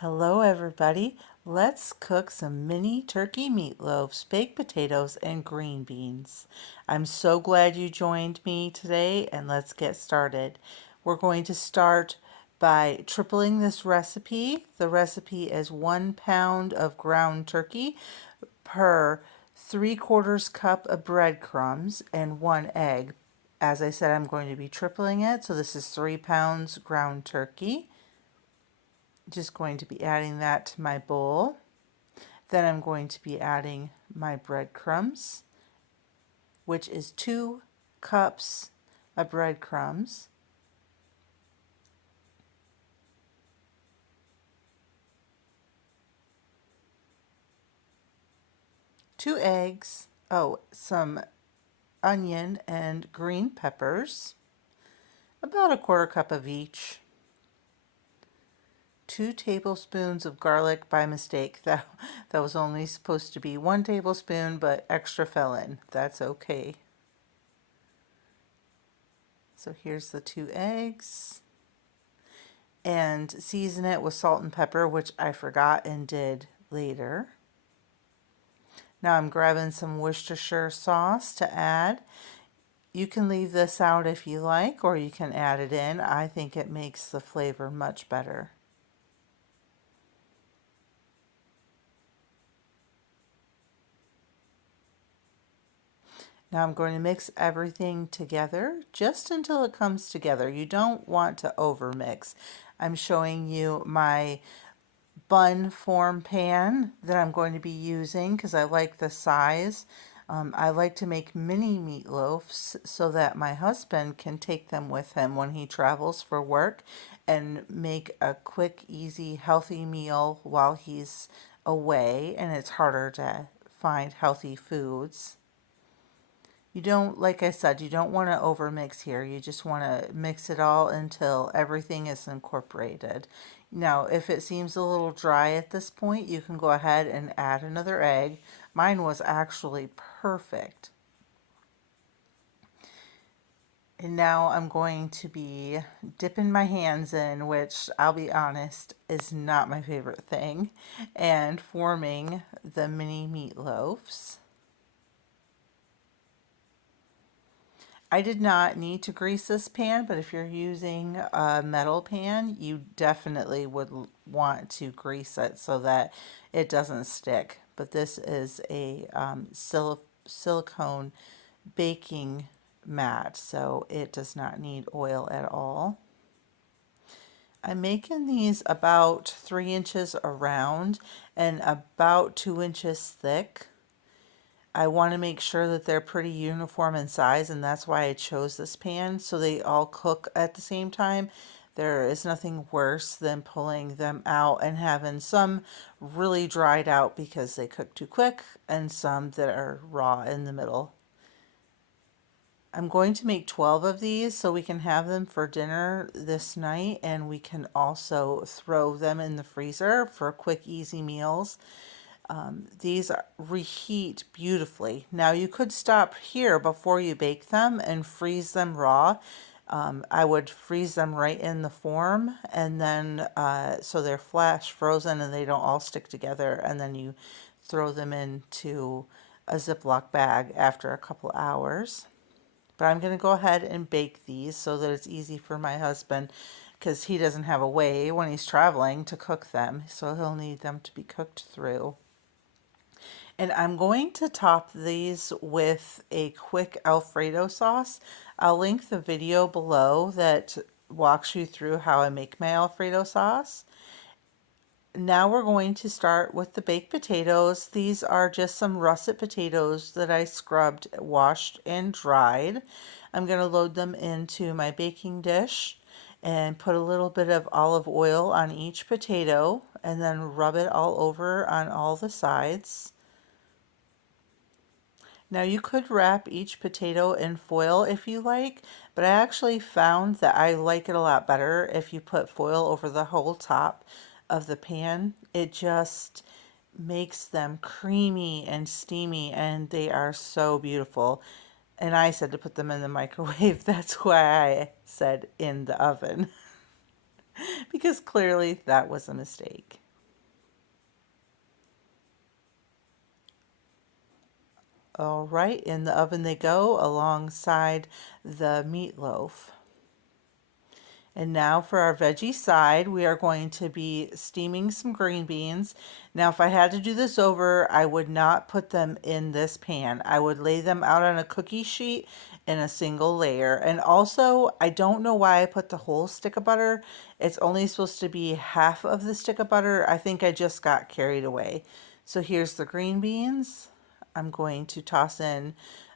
Hello, everybody. Let's cook some mini turkey meatloaves, baked potatoes, and green beans. I'm so glad you joined me today, and let's get started. We're going to start by tripling this recipe. The recipe is 1 pound of ground turkey per 3/4 cup of breadcrumbs and 1 egg. As I said, I'm going to be tripling it, so this is 3 pounds ground turkey. Just going to be adding that to my bowl. Then I'm going to be adding my breadcrumbs, which is 2 cups of breadcrumbs, 2 eggs, some onion and green peppers, about 1/4 cup of each, 2 tablespoons of garlic by mistake. That was only supposed to be 1 tablespoon, but extra fell in. That's okay. So here's the 2 eggs. And season it with salt and pepper, which I forgot and did later. Now I'm grabbing some Worcestershire sauce to add. You can leave this out if you like, or you can add it in. I think it makes the flavor much better. Now I'm going to mix everything together just until it comes together. You don't want to overmix. I'm showing you my bun form pan that I'm going to be using because I like the size. I like to make mini meatloaves so that my husband can take them with him when he travels for work and make a quick, easy, healthy meal while he's away and it's harder to find healthy foods. You don't, like I said, you don't want to overmix here. You just want to mix it all until everything is incorporated. Now, if it seems a little dry at this point, you can go ahead and add another egg. Mine was actually perfect. And now I'm going to be dipping my hands in, which I'll be honest, is not my favorite thing, and forming the mini meatloaves. I did not need to grease this pan, but if you're using a metal pan, you definitely would want to grease it so that it doesn't stick. But this is a silicone baking mat, so it does not need oil at all. I'm making these about 3 inches around and about 2 inches thick. I want to make sure that they're pretty uniform in size, and that's why I chose this pan, so they all cook at the same time. There is nothing worse than pulling them out and having some really dried out because they cook too quick and some that are raw in the middle. I'm going to make 12 of these so we can have them for dinner this night, and we can also throw them in the freezer for quick, easy meals. These reheat beautifully. Now you could stop here before you bake them and freeze them raw. I would freeze them right in the form, and then so they're flash frozen and they don't all stick together, and then you throw them into a Ziploc bag after a couple hours. But I'm going to go ahead and bake these so that it's easy for my husband because he doesn't have a way when he's traveling to cook them, so he'll need them to be cooked through. And I'm going to top these with a quick alfredo sauce. I'll link the video below that walks you through how I make my alfredo sauce. Now we're going to start with the baked potatoes. These are just some russet potatoes that I scrubbed, washed, and dried. I'm going to load them into my baking dish and put a little bit of olive oil on each potato and then rub it all over on all the sides. Now you could wrap each potato in foil if you like, but I actually found that I like it a lot better if you put foil over the whole top of the pan. It just makes them creamy and steamy, and they are so beautiful. And I said to put them in the microwave. That's why I said in the oven, because clearly that was a mistake. All right, in the oven they go alongside the meatloaf. And now for our veggie side, we are going to be steaming some green beans. Now, if I had to do this over, I would not put them in this pan. I would lay them out on a cookie sheet in a single layer. And also, I don't know why I put the whole stick of butter. It's only supposed to be half of the stick of butter. I think I just got carried away. So here's the green beans. I'm going to toss in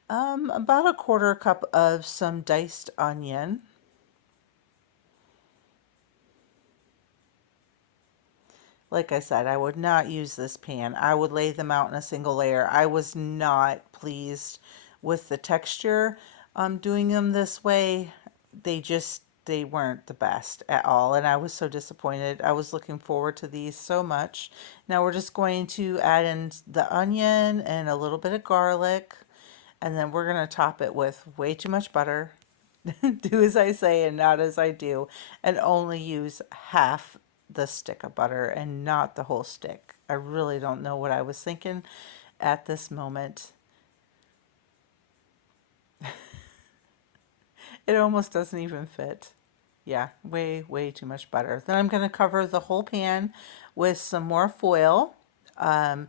about a quarter cup of some diced onion. Like I said, I would not use this pan. I would lay them out in a single layer. I was not pleased with the texture doing them this way. They weren't the best at all, and I was so disappointed. I was looking forward to these so much. Now we're just going to add in the onion and a little bit of garlic, and then we're going to top it with way too much butter. Do as I say and not as I do, and only use half the stick of butter and not the whole stick. I really don't know what I was thinking at this moment. It almost doesn't even fit. Yeah, way too much butter. Then I'm going to cover the whole pan with some more foil. Um,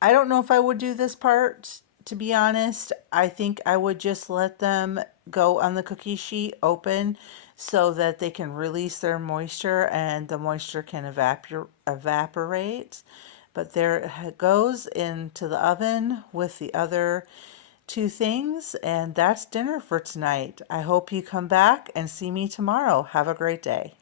I don't know if I would do this part, to be honest. I think I would just let them go on the cookie sheet open so that they can release their moisture and the moisture can evaporate. But there it goes into the oven with the other two things, and that's dinner for tonight. I hope you come back and see me tomorrow. Have a great day.